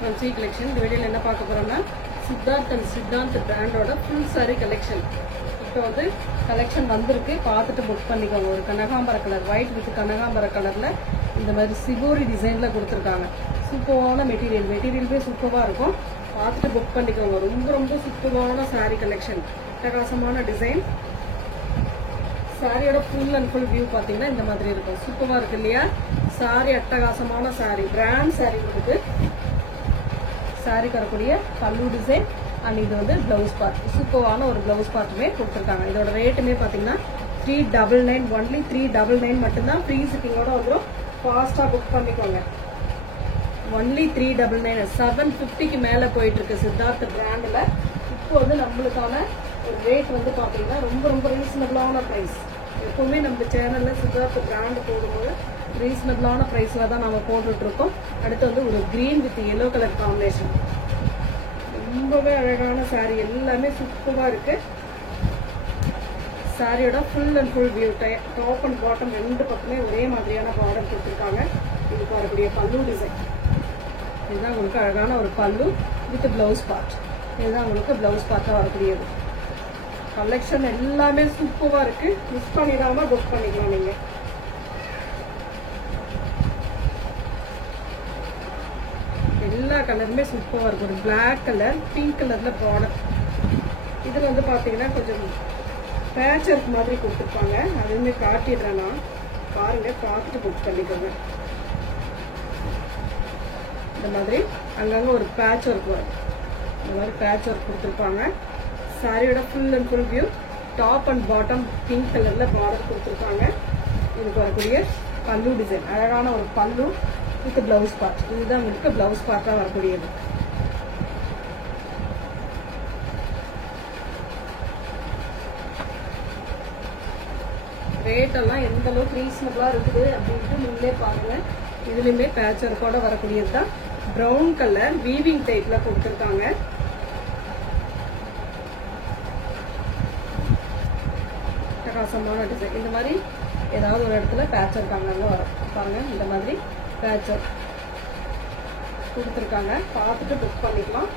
Fancy collection. இந்த வீடியோவில் என்ன பார்க்க போகிறோம்னா சித்தார்த் அண்ட் சித்தாந்த் பிராண்டோட ஃபுல் சாரி கலெக்ஷன். இப்போ வந்து கலெக்ஷன் வந்திருக்கு, பார்த்துட்டு புக் பண்ணிக்கோங்க. ஒரு கனகாம்பர கலர், ஒயிட் வித் கனகாம்பர கலரில் இந்த மாதிரி சிகோரி டிசைனில் கொடுத்துருக்காங்க. சூப்பரான மெட்டீரியலுமே சூப்பராக இருக்கும். பார்த்துட்டு புக் பண்ணிக்கோங்க. ரொம்ப ரொம்ப சூப்பரான சாரி கலெக்ஷன், அட்டகாசமான டிசைன். சாரியோட ஃபுல் அண்ட் ஃபுல் வியூ பார்த்தீங்கன்னா இந்த மாதிரி இருக்கும். சூப்பராக இருக்கு இல்லையா? சாரி அட்டகாசமான சாரி, பிராண்ட் சாரி கொடுத்து சாரி வரக்கூடிய பல்லு டிசைன் அண்ட் இது வந்து பிளவுஸ் பார்ட். சூப்பரான ஒரு பிளவுஸ் பார்ட்டுமே கொடுத்துருக்காங்க. இதோட ரேட்டுமே பார்த்தீங்கன்னா 399, ஒன்லி 399 மட்டும்தான். ஃப்ரீ ஷிப்பிங்கோட வந்துடும். ஃபாஸ்ட்டாக புக் பண்ணிக்கோங்க. ஒன்லி 399, 750க்கு மேலே போயிட்டு இருக்கு சித்தார்த் பிராண்டில். இப்போ வந்து நம்மளுக்கான ஒரு ரேட் வந்து பார்த்தீங்கன்னா ரொம்ப ரொம்ப ரீசனபிளான ப்ரைஸ். எப்பவுமே நம்ம சேனலில் சித்தார்த் பிராண்ட் போடும்போது ரீசனபிளான ப்ரைஸில் தான் நம்ம போட்டுட்ருக்கோம். அடுத்து வந்து ஒரு green with yellow colour combination, ரொம்பவே அழகான சாரீ, எல்லாமே சூப்பராக இருக்கு. சாரியோட full and full view, top and bottom ரெண்டு பக்கமே ஒரே மாதிரியான பார்டர் கொடுத்துருக்காங்க. இதுக்கு வரக்கூடிய பல்லு டிசைன், இதுதான் உங்களுக்கு அழகான ஒரு பல்லு வித் பிளவுஸ் பார்ட். இதுதான் உங்களுக்கு பிளவுஸ் பார்ட்டாக வரக்கூடியது. கலெக்ஷன் எல்லாமே சூப்பராக இருக்கு. மிஸ் பண்ணிடாம புக் பண்ணிக்கலாம் நீங்க. எல்லா கலருமே சூப்பராக இருக்கும். ஒரு பிளாக் கலர், பிங்க் கலர்ல பார்டர். இது வந்து பாத்தீங்கன்னா கொஞ்சம் பேட்ச் ஒர்க் மாதிரி கொடுத்துருப்பாங்க. அதுவுமே காட்டிடுறேன் நான், பாருங்க, பார்த்துட்டு புக் பண்ணிக்கோங்க. இந்த மாதிரி அங்கங்க ஒரு பேட்ச் ஒர்க் வரும். இந்த மாதிரி பேட்ச் ஒர்க் கொடுத்துருப்பாங்க. சாரியோட full and full view, top and bottom pink கலர்ல பார்டர் கொடுத்துருப்பாங்க. இதுக்கு வரக்கூடிய பல்லு டிசைன், அழகான ஒரு பல்லு வித் பிளவுஸ் பார்ட். இதுதான் உங்களுக்கு பிளவுஸ் பார்ட்டா வரக்கூடியது. ரேட் எல்லாம் எந்த அளவுக்கு ரீசனபிளா இருக்குது அப்படின்ட்டு நீங்களே பாருங்க. இதுலயுமே பேட்ச் ஒர்க்கோட வரக்கூடியது தான். பிரவுன் கலர் வீவிங் டைப்ல கொடுத்துருக்காங்க. பிரகாசமான டிசைன். இந்த மாதிரி ஏதாவது ஒரு இடத்துல பேட்ச் ஒர்க் அங்கங்க வரும் பாருங்க. இந்த மாதிரி பேட்ச் ஒர்க் கொடுத்துருக்காங்க. பார்த்துட்டு புக் பண்ணிக்கலாம்.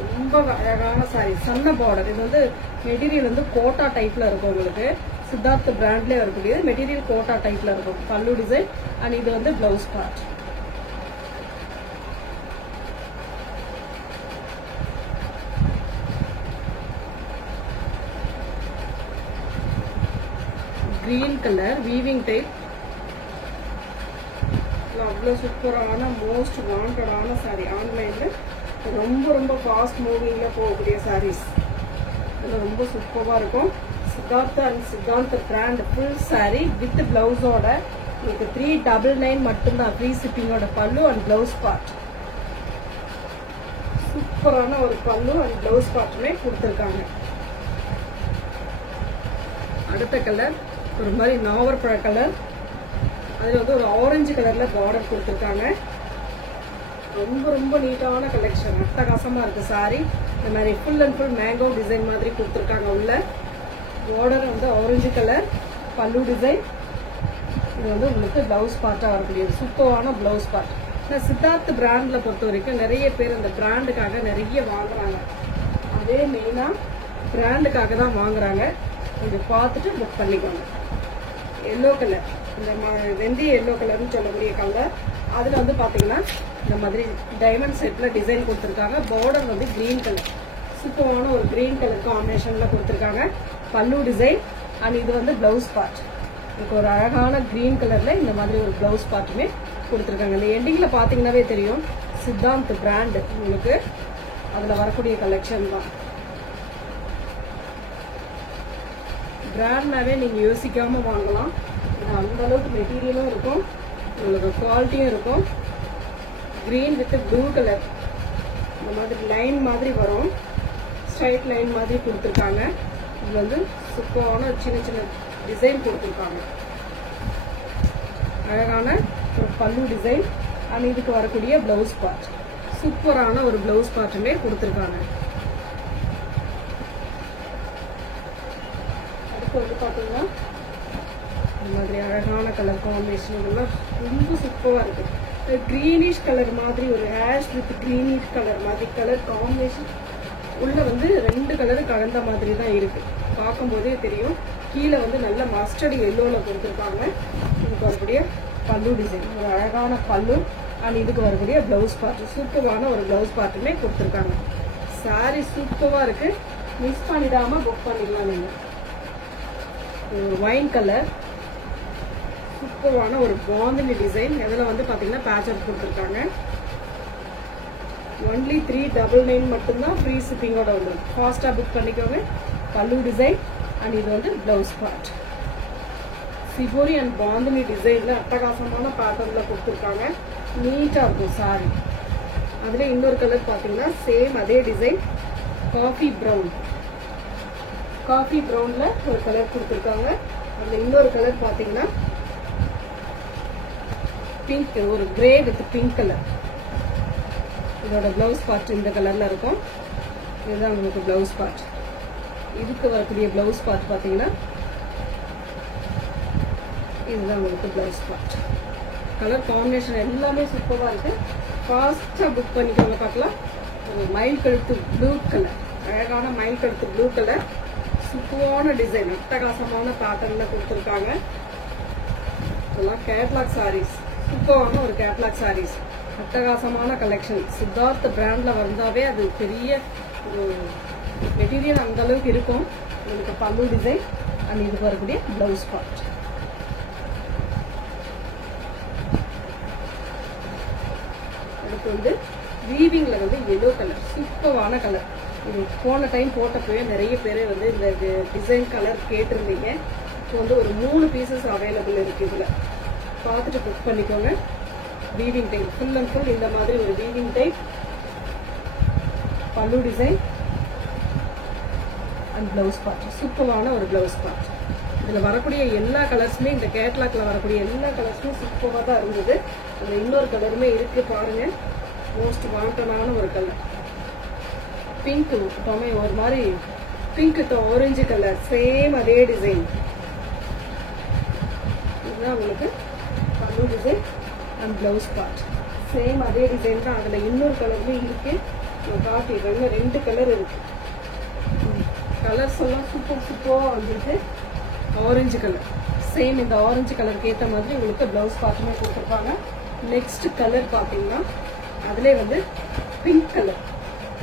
ரொம்ப அழகான சாரி, சன்ன பார்டர். இது வந்து மெட்டீரியல் வந்து கோட்டா டைப்ல இருக்கும். உங்களுக்கு சித்தார்த் பிராண்ட்லேயே வரக்கூடியது. மெட்டீரியல் கோட்டா டைப்ல இருக்கும். பல்லு டிசைன் அண்ட் இது வந்து blouse part. Green colour weaving type, அவ்வளோ சூப்பரான மோஸ்ட் வாண்டடான சாரி. ஆன்லைன்ல ரொம்ப ரொம்ப ஃபாஸ்ட் மூவிங்ல போகக்கூடிய சாரீஸ். இது ரொம்ப சூப்பராக இருக்கும். Siddharth and Siddhant brand full sari with பிளவுஸோட உங்களுக்கு 399 மட்டும்தான். ஃப்ரீ ஷிப்பிங்கோட பல்லு அண்ட் பிளவுஸ் பார்ட். சூப்பரான ஒரு பல்லு அண்ட் பிளவுஸ் பார்ட்டுமே கொடுத்துருக்காங்க. அடுத்த கலர் ஒரு மாதிரி நாவற்பழ கலர், அதுல வந்து ஒரு ஆரஞ்சு கலர்ல பார்டர் கொடுத்துருக்காங்க. ரொம்ப ரொம்ப நீட்டான கலெக்ஷன், அட்டகாசமா இருக்கு சாரி. இந்த மாதிரி full and full mango design மாதிரி கொடுத்துருக்காங்க. உள்ள பார்டர் வந்து ஆரஞ்சு கலர், பல்லு டிசைன். இது வந்து உங்களுக்கு பிளவுஸ் பார்ட்டா வரக்கூடியது. சூப்பரான பிளவுஸ் பார்ட். சித்தார்த் பிராண்ட்ல பொறுத்த வரைக்கும் நிறைய பேர் அந்த பிராண்டுக்காக நிறைய வாங்குறாங்க. அதே மெயினா பிராண்டுக்காக தான் வாங்குறாங்க. கொஞ்சம் பார்த்துட்டு புக் பண்ணிக்கோங்க. எல்லோ கலர், இந்த வெந்தய எல்லோ கலர்னு சொல்லக்கூடிய கலர். அதுல வந்து பாத்தீங்கன்னா இந்த மாதிரி டைமண்ட் செட்ல டிசைன் கொடுத்துருக்காங்க. பார்டர் வந்து கிரீன் கலர், சூப்பரான ஒரு கிரீன் கலர் காம்பினேஷன்ல கொடுத்துருக்காங்க. பல்லு டிசைன் அண்ட் இது வந்து பிளவுஸ் பார்ட். இதுக்கு ஒரு அழகான கிரீன் கலர்ல இந்த மாதிரி ஒரு பிளவுஸ் பார்ட்டுமே கொடுத்துருக்காங்க. இந்த எண்டிங்ல பாத்தீங்கன்னாவே தெரியும் சித்தாந்த் பிராண்ட் உங்களுக்கு அதுல வரக்கூடிய கலெக்ஷன் தான். பிராண்ட்னாவே நீங்க யோசிக்காம வாங்கலாம். அந்த அளவுக்கு மெட்டீரியலும் இருக்கும், உங்களுக்கு குவாலிட்டியும் இருக்கும். கிரீன் வித் ப்ளூ கலர், இந்த மாதிரி லைன் மாதிரி வரும், ஸ்ட்ரைட் லைன் மாதிரி கொடுத்துருக்காங்க. இது வந்து சூப்பரான சின்ன சின்ன டிசைன் கொடுத்துருக்காங்க. அழகான ஒரு பல்லு டிசைன் அண்ட் இதுக்கு வரக்கூடிய பிளவுஸ் பார்ட். சூப்பரான ஒரு பிளவுஸ் பார்ட்டுமே கொடுத்துருக்காங்க. அடுத்து வந்து பார்த்தீங்கன்னா இந்த மாதிரி அழகான கலர் காம்பினேஷன் எல்லாம் ரொம்ப சூப்பராக இருக்கு. கிரீனிஷ் கலர் மாதிரி ஒரு ஆஷ் வித் கிரீனிஷ் கலர் மாதிரி கலர் காம்பினேஷன் உள்ள வந்து 2 கலர் கலந்த மாதிரி தான் இருக்கு. பார்க்கும்போதே தெரியும். கீழே வந்து நல்ல மஸ்டர்ட் எல்லோல கொடுத்துருக்காங்க. இதுக்கு வரக்கூடிய பல்லு டிசைன் ஒரு அழகான பல்லு அண்ட் இதுக்கு வரக்கூடிய பிளவுஸ் பார்ட் சூப்பரான ஒரு பிளவுஸ் பார்ட்டுமே கொடுத்துருக்காங்க. சாரி சூப்பரா இருக்கு. மிஸ் பண்ணிடாம புக் பண்ணிக்கலாம் நீங்க. ஒயின் கலர் சூப்பரான ஒரு பாந்தினி டிசைன். இதில் வந்து பாத்தீங்கன்னா பேட்ச் ஒர்க் கொடுத்துருக்காங்க. ஒன்லி 399 மட்டும்தான் ஃப்ரீ ஷிப்பிங்கோட வந்துடும். ஃபாஸ்டா புக் பண்ணிக்கோங்க. பல்லு டிசைன் அண்ட் இது வந்து blouse part. Shibori and bandhani டிசைன்ல அட்டகாசமான பேட்டர்ன்ல கொடுத்துருக்காங்க. நீட்டா இருக்கும் சாரி. அதுல இன்னொரு கலர் பாத்தீங்கன்னா சேம் அதே டிசைன் காஃபி ப்ரௌன். காஃபி ப்ரௌன்ல ஒரு கலர் கொடுத்துருக்காங்க. அதுல இன்னொரு கலர் பாத்தீங்கன்னா பிங்க், ஒரு கிரே வித் பிங்க் கலர். இதோட பிளவுஸ் பார்ட் இந்த கலர்ல இருக்கும். இதுதான் உங்களுக்கு பிளவுஸ் பார்ட். இதுக்கு வரக்கூடிய பிளவுஸ் பார்ட் பாத்தீங்கன்னா இதுதான் உங்களுக்கு பிளவுஸ் பார்ட். கலர் காம்பினேஷன் எல்லாமே சூப்பரா இருக்கு. ஃபாஸ்டா புக் பண்ணிக்கோங்க. பார்க்கலாம். ஒரு மயில் கழுத்து ப்ளூ கலர், அழகான மயில் கழுத்து ப்ளூ கலர், சூப்பரான டிசைன், அட்டகாசமான பேட்டர்ன்ல கொடுத்துருக்காங்க. இதெல்லாம் கேட்லாக் சாரீஸ், சூப்பரான ஒரு கேட்லாக் சாரீஸ், அட்டகாசமான கலெக்ஷன். சித்தார்த் பிராண்ட்ல வந்தாவே அது பெரிய ஒரு மெட்டீரியல் அந்த அளவுக்கு இருக்கும். உங்களுக்கு பல்லு டிசைன் அண்ட் இதுக்கு வரக்கூடிய பிளவுஸ் பார்ட். அடுத்து வந்து வீவிங்ல வந்து எல்லோ கலர், சூப்பரான கலர். இது போன டைம் போட்டப்பவே நிறைய பேர் வந்து இந்த டிசைன் கலர் கேட்டிருந்தீங்க. இப்போ வந்து ஒரு 3 பீசஸ் அவைலபிள் இருக்கு. இதுல பார்த்துட்டு புக் பண்ணிக்கோங்க. Weaving type full and full இந்த மாதிரி ஒரு வீவிங் டைப், பல்லு டிசைன் அண்ட் பிளவுஸ் பார்ட். சூப்பரான ஒரு பிளவுஸ் பார்ட். இதுல வரக்கூடிய எல்லா கலர்ஸுமே, இந்த கேட்லாக்ல வரக்கூடிய எல்லா கலர்ஸுமே சூப்பரா தான் இருந்தது. அதுல இன்னொரு கலருமே இருக்கு பாருங்க. மோஸ்ட் வாண்டடான ஒரு கலர் பிங்க், ஒரு மாதிரி பிங்க் ஆரஞ்சு கலர், சேம் அதே டிசைன். இதுதான் உங்களுக்கு பல்லு design and blouse part. Same அதே டிசைன் தான். அதுல இன்னொரு கலருமே இருக்கு. காஃபி 2 கலர் இருக்கு. கலர்ஸ் எல்லாம் சூப்பரா வந்துருக்கு. ஆரஞ்சு கலர், சேம் இந்த ஆரஞ்சு கலருக்கு ஏற்ற மாதிரி உங்களுக்கு பிளவுஸ் பார்ட்டுமே கொடுத்துருப்பாங்க. நெக்ஸ்ட் கலர் பாத்தீங்கன்னா அதுல வந்து பிங்க் கலர்,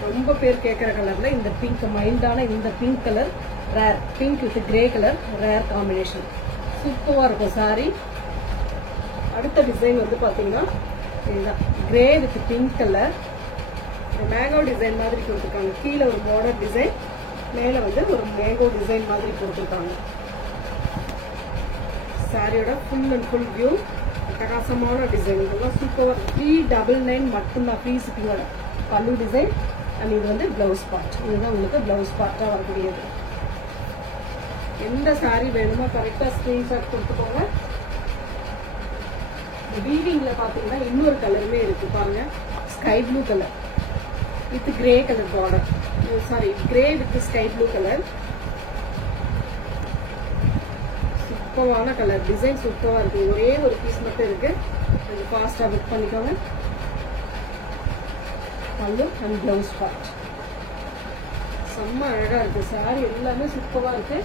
ரொம்ப பேர் கேட்கிற கலர்ல இந்த பிங்க், மைல்டான இந்த pink colour rare. Pink with grey colour rare combination, சூப்பரா இருக்கும் சாரி. அடுத்த டிசைன் வந்து பாத்தீங்கன்னா இதுதான் grey with pink colour, mango design மாதிரி கொடுத்துருக்காங்க. கீழே ஒரு பார்டர் டிசைன், மேல வந்து ஒரு மேங்கோ டிசைன் மாதிரி கொடுத்துருக்காங்க. சாரியோட ஃபுல் அண்ட் ஃபுல் வியூ, அட்டகாசமான டிசைன். இதெல்லாம் சூப்பரா 399 மட்டும்தான் ஃப்ரீ ஷிப்பிங்கோட. பல்லு டிசைன் அண்ட் இது வந்து பிளவுஸ் பார்ட். இதுதான் உங்களுக்கு பிளவுஸ் பார்ட்டா வரக்கூடியது. எந்த சாரி வேணுமோ கரெக்டா ஸ்கிரீன்ஷாட் கொடுத்துக்கோங்க. வீவிங்ல பாத்தீங்கன்னா இன்னொரு கலருமே இருக்கு பாருங்க. Sky blue colour with grey colour border, sorry grey with sky blue colour. சூப்பரான கலர், டிசைன் சூப்பரா இருக்கு. ஒரே ஒரு பீஸ் மட்டும் இருக்கு. கொஞ்சம் ஃபாஸ்டா புக் பண்ணிக்கோங்க. பல்லு அண்ட் பிளவுஸ் பார்ட் செம்ம அழகா இருக்கு. சாரி எல்லாமே சூப்பரா இருக்கு.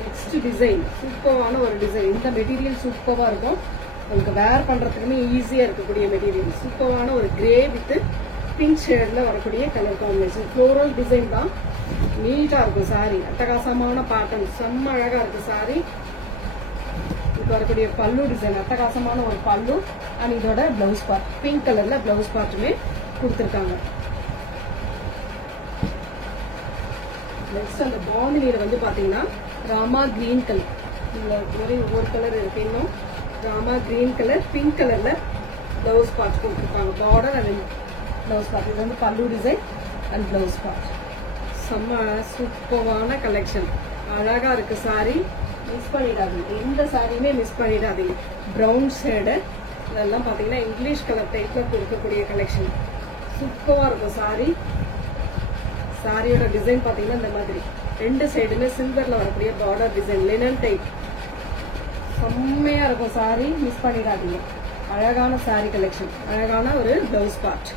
நெக்ஸ்ட் டிசைன் சூப்பரான ஒரு டிசைன். இந்த மெட்டீரியல் சூப்பரா இருக்கும். உங்களுக்கு வேர் பண்றதுக்குமே ஈஸியா இருக்கக்கூடிய மெட்டீரியல். சூப்பரான ஒரு கிரே வித் பிங்க் ஷேட்ல வரக்கூடிய கலர் காம்பினேஷன். ஃப்ளோரல் டிசைன் தான். நீட்டா இருக்கும் சாரி. அட்டகாசமான பேட்டர்ன், செம்ம அழகா இருக்கு சாரி. இது வரக்கூடிய பல்லு டிசைன், அட்டகாசமான ஒரு பல்லு அண்ட் இதோட பிளவுஸ் பார்ட் பிங்க் கலர்ல பிளவுஸ் பார்ட்டுமே கொடுத்துருக்காங்க. நெக்ஸ்ட் அந்த பாண்டில வந்து பாத்தீங்கன்னா ராமா கிரீன் கலர், ஒரே ஒரு கலர் இருக்கு. இன்னும் ராமா கிரீன் கலர், பிங்க் கலர்ல பிளவுஸ் பார்ட் கொடுத்துருக்காங்க. Border and blouse part. இது வந்து பல்லு டிசைன் அண்ட் பிளவுஸ் பார்ட். செம்ம சூப்பரான கலெக்ஷன், அழகா இருக்கு சாரி. மிஸ் பண்ணிடாதீங்க, எந்த சாரியுமே மிஸ் பண்ணிடாதீங்க. ப்ரௌன் ஷேடு இதெல்லாம் பாத்தீங்கன்னா இங்கிலீஷ் கலர் டைப்ல கொடுக்கக்கூடிய கலெக்ஷன். சூப்பரா இருக்கும் சாரி. சாரியோட டிசைன் பாத்தீங்கன்னா இந்த மாதிரி 2 சைடுமே சில்வர்ல வரக்கூடிய பார்டர் டிசைன், லினன் டைப். செம்மையா இருக்கும் சாரி, மிஸ் பண்ணிடாதீங்க. அழகான saree கலெக்ஷன், அழகான ஒரு blouse part.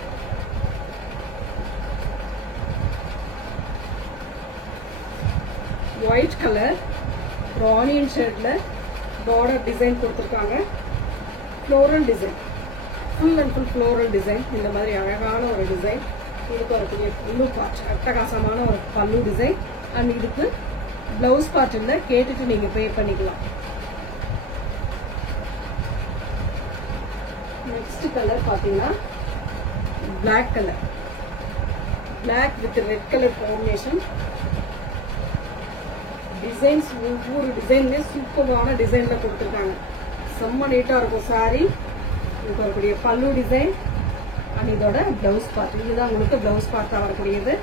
White colour onion ஷேட்ல பார்டர் டிசைன் கொடுத்துருக்காங்க. Floral design, full and full floral design. இந்த மாதிரி அழகான ஒரு டிசைன். இதுக்கு வரக்கூடிய பல்லு பார்ட், அட்டகாசமான ஒரு பல்லு டிசைன். அண்ட் இதுக்கு பிளவுஸ் பார்ட் இல்லை, கேட்டுட்டு நீங்க பே பண்ணிக்கலாம். நெக்ஸ்ட் கலர் பாத்தீங்கன்னா black colour, black with red colour combination. Designs ஒவ்வொரு டிசைன்லயும் சூப்பரான டிசைன்ல கொடுத்துருக்காங்க. செம்ம நீட்டா இருக்கும் சாரி. இதுக்கு வரக்கூடிய பல்லு டிசைன் அண்ட் இதோட பிளவுஸ் பார்ட். இதுதான் உங்களுக்கு பிளவுஸ் பார்ட்டா வரக்கூடியது.